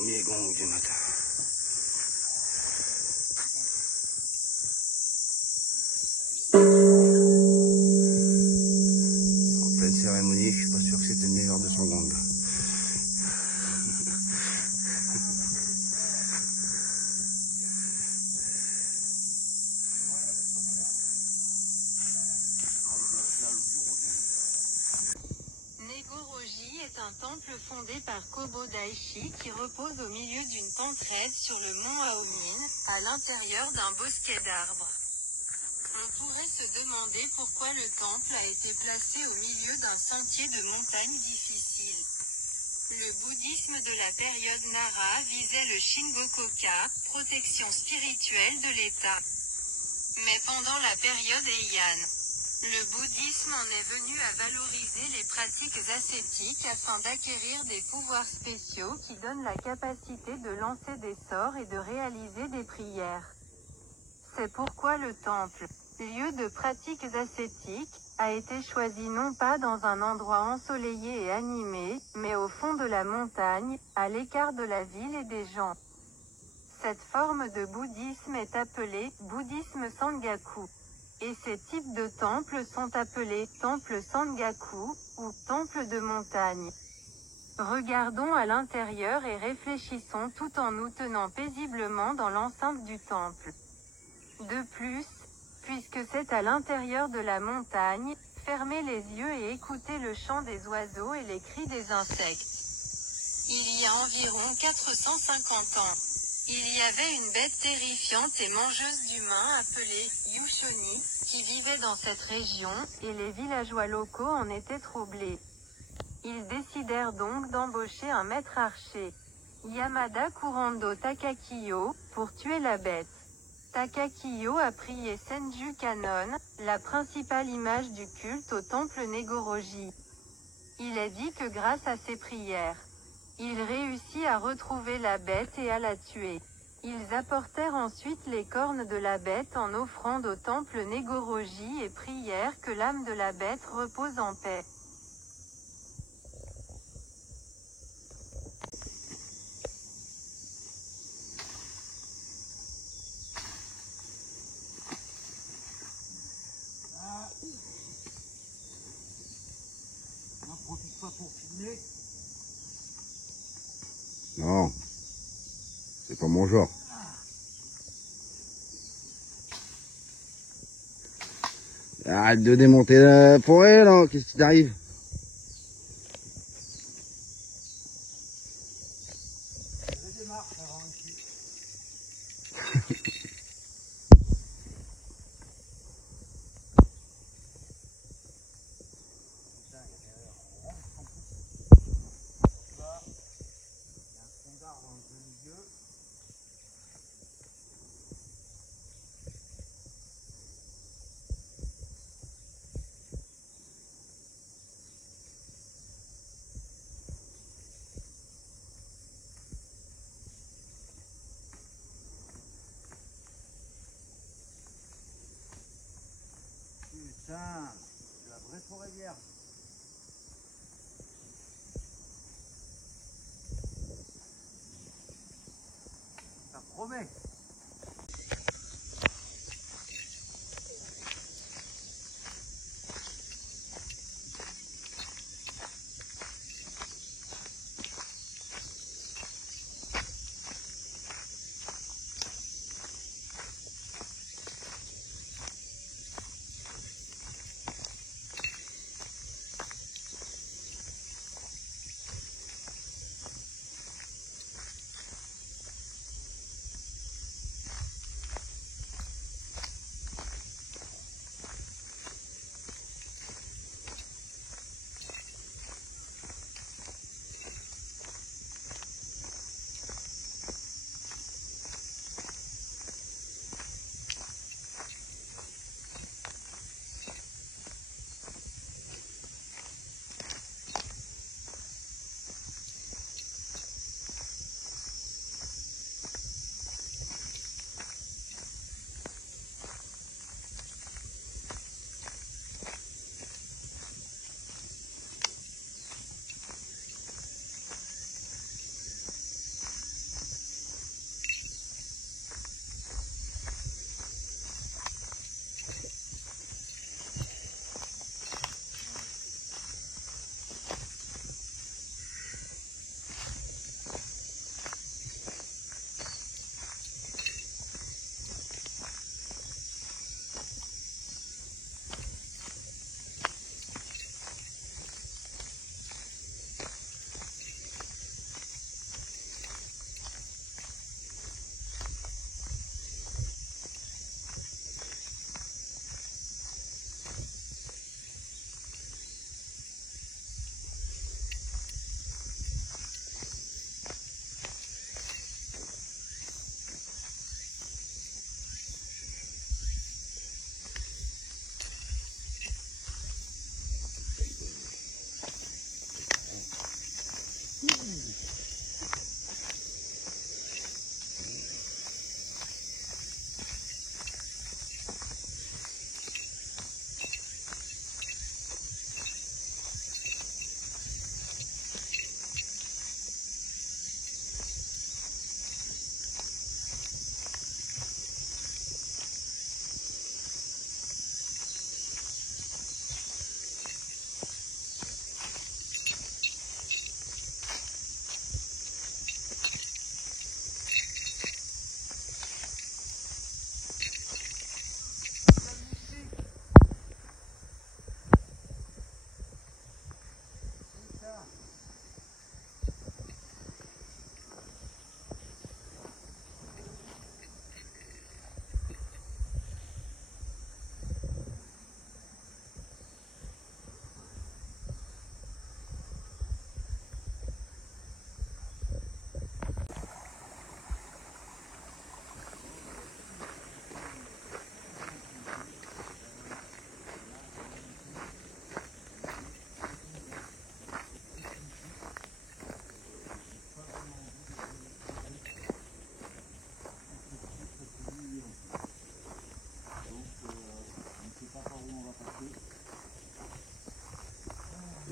Premier gong du matin. En pleine cérémonie, je suis pas sûr que c'était le meilleur de son gong. Negoroji est un temple fondé par Kobo Daishi qui repose au milieu d'une pente raide sur le mont Aomin, à l'intérieur d'un bosquet d'arbres. On pourrait se demander pourquoi le temple a été placé au milieu d'un sentier de montagne difficile. Le bouddhisme de la période Nara visait le Shingokoka, protection spirituelle de l'État. Mais pendant la période Heian, le bouddhisme en est venu à valoriser les pratiques ascétiques afin d'acquérir des pouvoirs spéciaux qui donnent la capacité de lancer des sorts et de réaliser des prières. C'est pourquoi le temple, lieu de pratiques ascétiques, a été choisi non pas dans un endroit ensoleillé et animé, mais au fond de la montagne, à l'écart de la ville et des gens. Cette forme de bouddhisme est appelée bouddhisme Sangaku. Et ces types de temples sont appelés temples Sangaku, ou temples de montagne. Regardons à l'intérieur et réfléchissons tout en nous tenant paisiblement dans l'enceinte du temple. De plus, puisque c'est à l'intérieur de la montagne, fermez les yeux et écoutez le chant des oiseaux et les cris des insectes. Il y a environ 450 ans, il y avait une bête terrifiante et mangeuse d'humains appelée Yushoni, qui vivait dans cette région, et les villageois locaux en étaient troublés. Ils décidèrent donc d'embaucher un maître archer, Yamada Kurando Takakiyo, pour tuer la bête. Takakiyo a prié Senju Kannon, la principale image du culte au temple Negoroji. Il est dit que grâce à ses prières, il réussit à retrouver la bête et à la tuer. Ils apportèrent ensuite les cornes de la bête en offrande au temple Negoroji et prièrent que l'âme de la bête repose en paix. N'en profite pas pour filmer. Non, c'est pas mon genre. Arrête de démonter la forêt là, qu'est-ce qui t'arrive? Je démarre avant ici. Putain, il y a un rond en plus. Là, il y a un tronc d'arbre en plein milieu. Putain, c'est la vraie forêt vierge. Ça promet.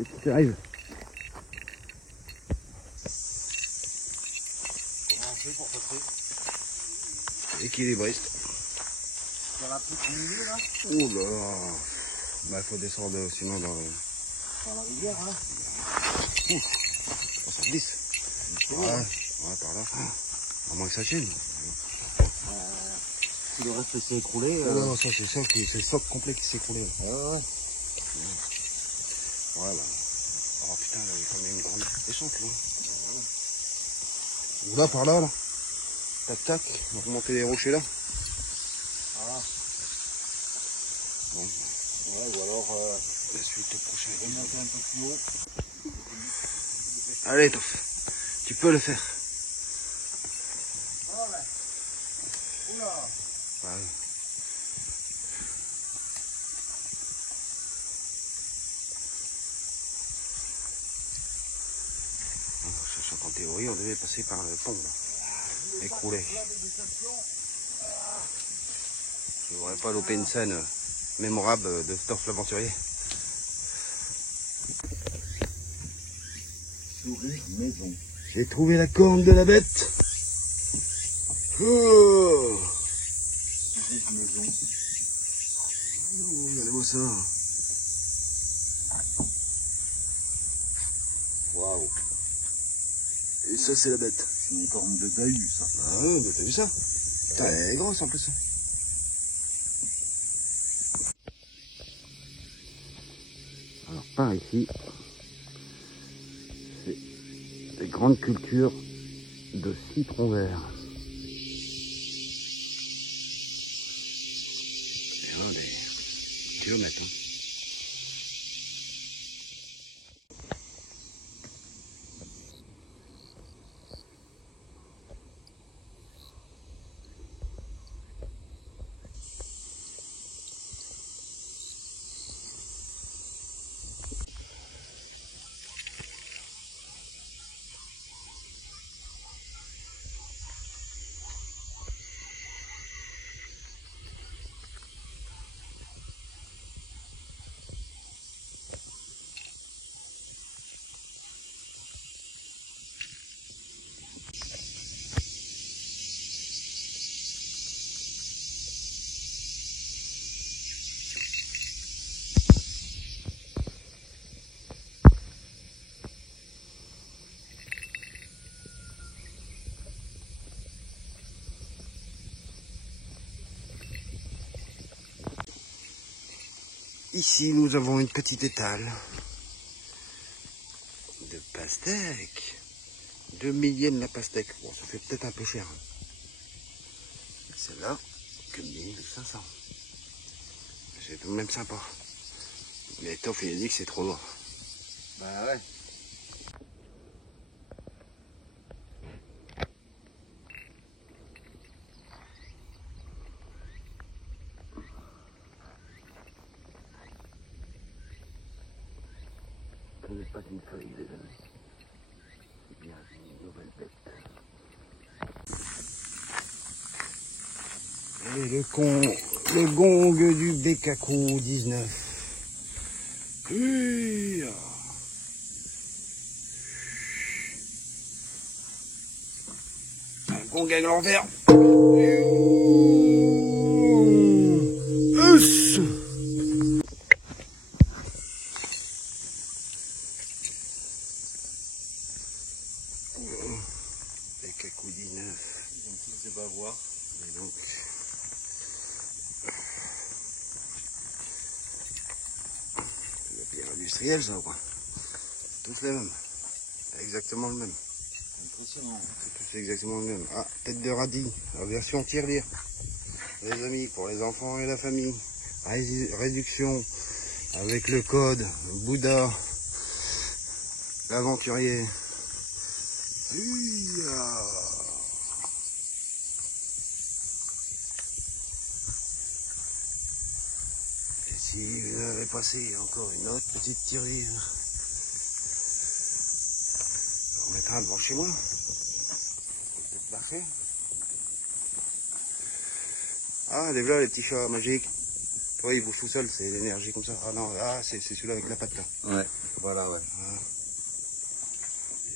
Et tu arrives. Comment on fait pour passer? Équilibriste. Sur la poutre au milieu là? Oh là là. Bah, il faut descendre sinon dans le... Par la rivière, hein? 70. Ouais, par là. À moins que ça tienne. Si le reste s'est écroulé. Non, ça c'est ça, c'est le socle complet qui s'est écroulé. Ouais. Voilà. Oh putain, il y a quand même une grande descente là. Ou là, par là, là. Tac, tac. On va remonter les rochers là. Ah. Bon. Ouais, ou alors La suite au prochain. remonter un peu plus haut. Allez, Toff. Tu peux le faire. Ah ouais. Oula. Ouais. En théorie, on devait passer par le pont, là. Écroulé. Je ne voudrais pas louper une scène mémorable de Toff l'aventurier. Sourire maison. J'ai trouvé la corne de la bête. Oh, Sourire maison. oh, regardez-moi ça. Waouh. Et ça, c'est la bête. C'est une corne de Dahu, ça. Ah, bah t'as vu ça? Putain, elle est grosse en plus. Alors, par ici, c'est des grandes cultures de citron vert. Citron vert. Kilomètre. Ici, nous avons une petite étale de pastèque. 2 milliers de la pastèque. Bon, ça fait peut-être un peu cher. Celle-là, que 1500. C'est tout de même sympa. Mais Toff, il a dit que c'est trop loin. Bah ouais. Ce n'est pas une feuille, les amis. C'est le gong du Bekaku 19. Oui. Un gong à l'envers. Bekaku 19. Ils ont tous des bavoirs. Et donc, c'est la pierre industrielle, ça, quoi. Tous les mêmes. Exactement le même. Impressionnant. C'est exactement le même. Ah, tête de radis, la version tirelire. Les amis, pour les enfants et la famille. Réduction avec le code Bouddha, l'aventurier. Et s'il avait passé encore une autre petite tirelire, on mettra devant chez moi. Peut-être marcher. Ah, les voilà les petits chats magiques. Toi, ils bougent tout seuls, c'est l'énergie comme ça. Ah non, ah, c'est celui-là avec la patte là. Ouais, voilà, ouais. Ah.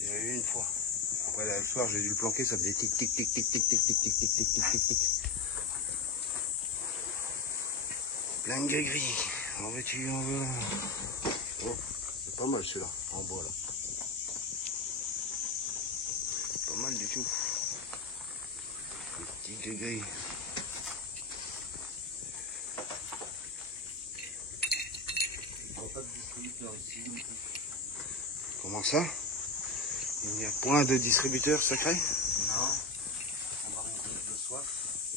Il y a eu une fois. Après, là, le soir, j'ai dû le planquer, ça faisait tic, tic, tic, tic, tic, tic, tic, tic, tic, tic, tic, tic, tic. Plein de gris-gris. En veux-tu, en veux. Oh, c'est pas mal celui-là, en bois là. Pas mal du tout. Les petits gris-gris. Il n'y a pas de distributeur ici. Comment ça? Il n'y a point de distributeur secret? Non. On va mourir de soif.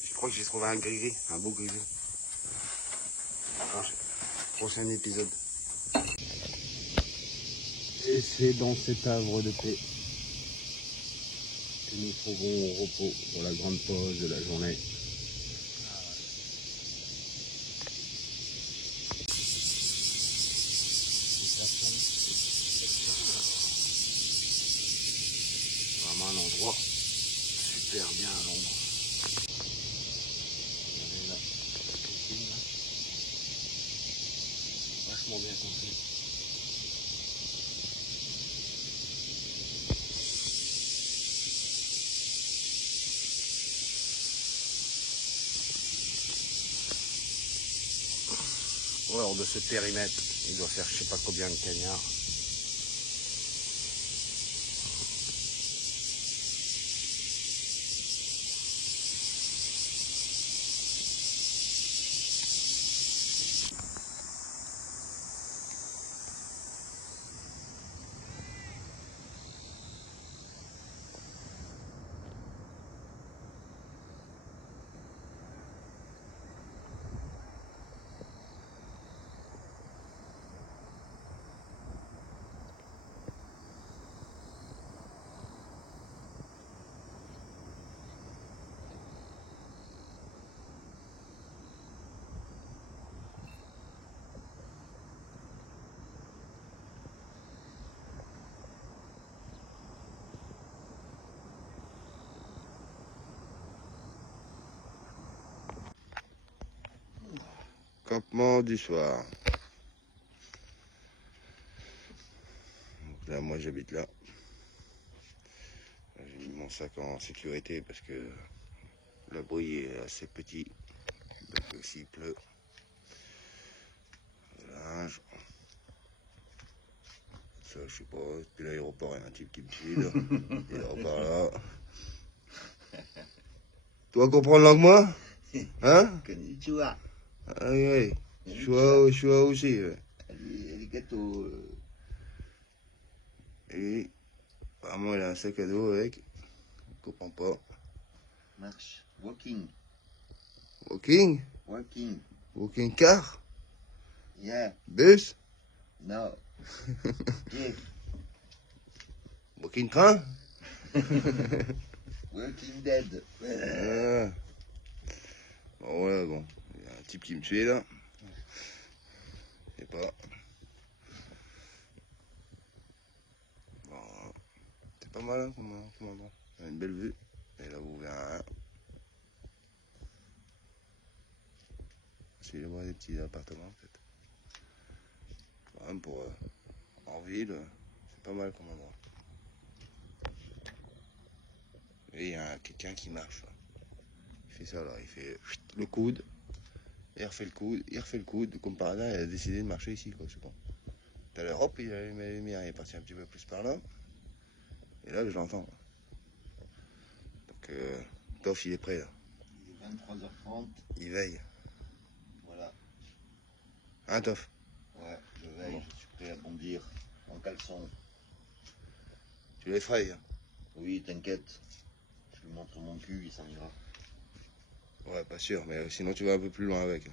Je crois que j'ai trouvé un gris-gris, un beau gris-gris. Prochain épisode. Et c'est dans cet havre de paix que nous trouvons au repos pour la grande pause de la journée. Vraiment un endroit super bien à l'ombre. Regardez là, la piscine là. Vachement bien construit. Hors de ce périmètre, il doit faire je sais pas combien de cagnards. Campement du soir. Donc là, moi, j'habite là. J'ai mis mon sac en sécurité parce que l'abri est assez petit. Donc s'il pleut, le linge. Ça, je sais pas. Depuis l'aéroport, il y a un type qui me suit là. Il est par là. Tu vas comprendre langue moi? Hein? Konnichiwa. Ah oui, oui. Choua aussi. Ouais. Arigato. Et apparemment, il a un sac à dos avec. Je comprends pas. Marche. Walking. Walking? Walking. Walking car? Yeah. Bus? No. Jeep. Walking train? Walking Dead. Ah. Bon, ouais, bon. Il y a un type qui me suit là. Je sais pas. Bon, c'est pas mal hein, comme endroit. Il y a une belle vue. Et là, vous verrez rien. s'il voit des petits appartements peut-être. Même pour en ville, c'est pas mal comme endroit. Et il y a quelqu'un qui marche. Là. Il fait ça là, il fait le coude, il refait le coude, il refait le coude. Comme par hasard, il a décidé de marcher ici, quoi, c'est bon. Tout à l'heure, hop, il a allumé la lumière, il est parti un petit peu plus par là. Et là, je l'entends. Donc, Toff, il est prêt là. Il est 23h30. Il veille. Voilà. Hein, Toff? Ouais, je veille, Bon. je suis prêt à bondir en caleçon. Tu l'effrayes, hein? Oui, t'inquiète. Je lui montre mon cul et ça ira. Ouais, pas sûr, mais sinon tu vas un peu plus loin avec.